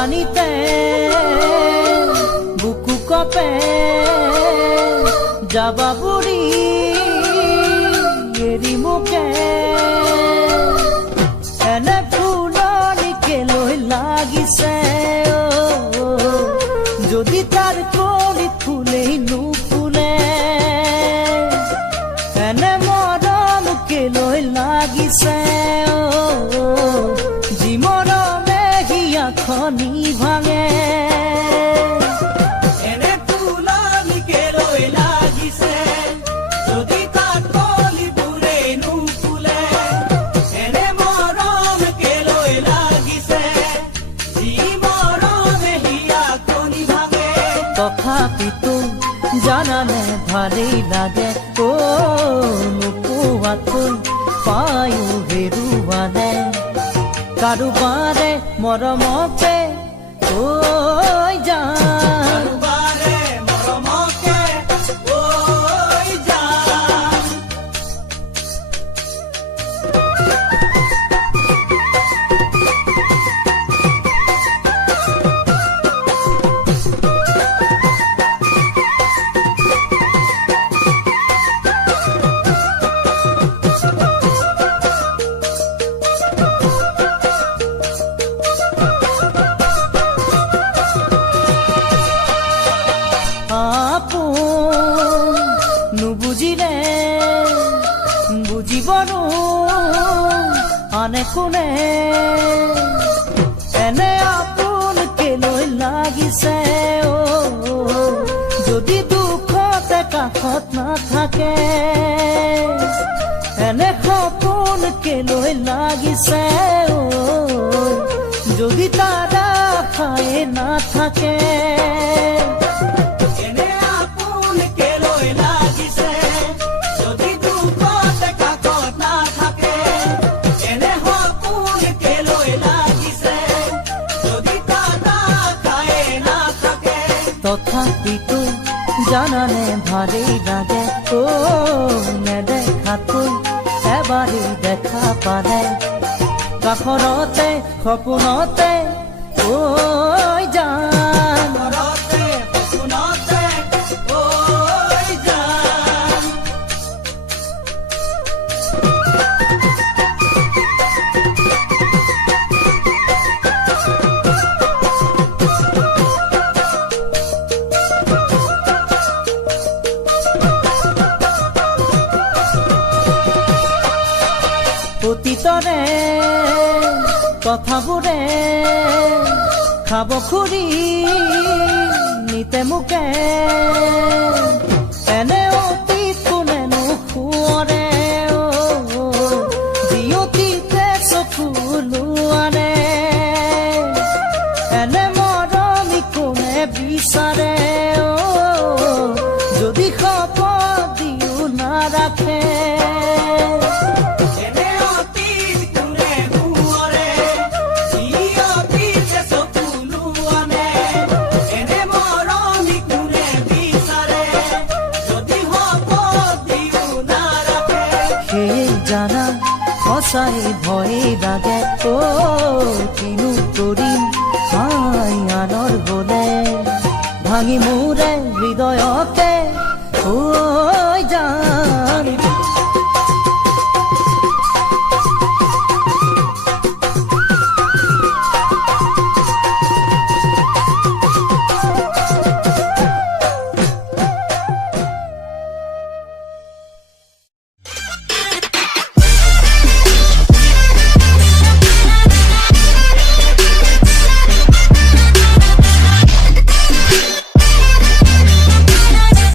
টানিতে বুকু কপে যাবা বুড়ি এৰি মোকে এনে ফুলনিকে লৈ লাগিছে যদি তাৰ কলিত ফুলেই নুফুলে এনে মৰমকে লৈ লাগিছে যি মৰমে হিয়াখনি ভাঙে এনে ফুলনিকে লৈ লাগিছে যদি তাৰ কলিবোৰে নুফুলে এনে মৰমকে লৈ লাগিছে যি মৰমে হিয়াখনি ভাঙে তথাপিতো জানানে ভালেই লাগে নোপোৱাকৈ পায়ো হেৰুৱালে কাৰোবাৰে মৰমকে কৈ যান কাৰোবাৰে মৰমকে কৈ যান নুবুজিলে বুজিবনো আনে কোনে এনে আপোনকে লৈ লাগিছে যদি দুখতে কাষত নাথাকে এনে সপোনকে লৈ লাগিছে যদি তাৰ আশাই নাথাকে তথাপিতো জানানে ভালেই লাগে নেদেখাকৈ এবাৰেই দেখা পালে কাষৰতে সপোনতে কৈ যান সপোনতে কৈ যান অতীতৰে কথাবোৰে খাব খুৰি নিতে মোকে এনে অতীত কোনেনো সোঁৱৰে যি অতীতে চকু লোৱাৰে এনে মৰমি কোনে বিচাৰে যদি শপত দিও নাৰাখে জানা সঁচাই ভয় লাগে কিনো কৰিম আনৰ গলে ভাঙি মোৰে হৃদয়কে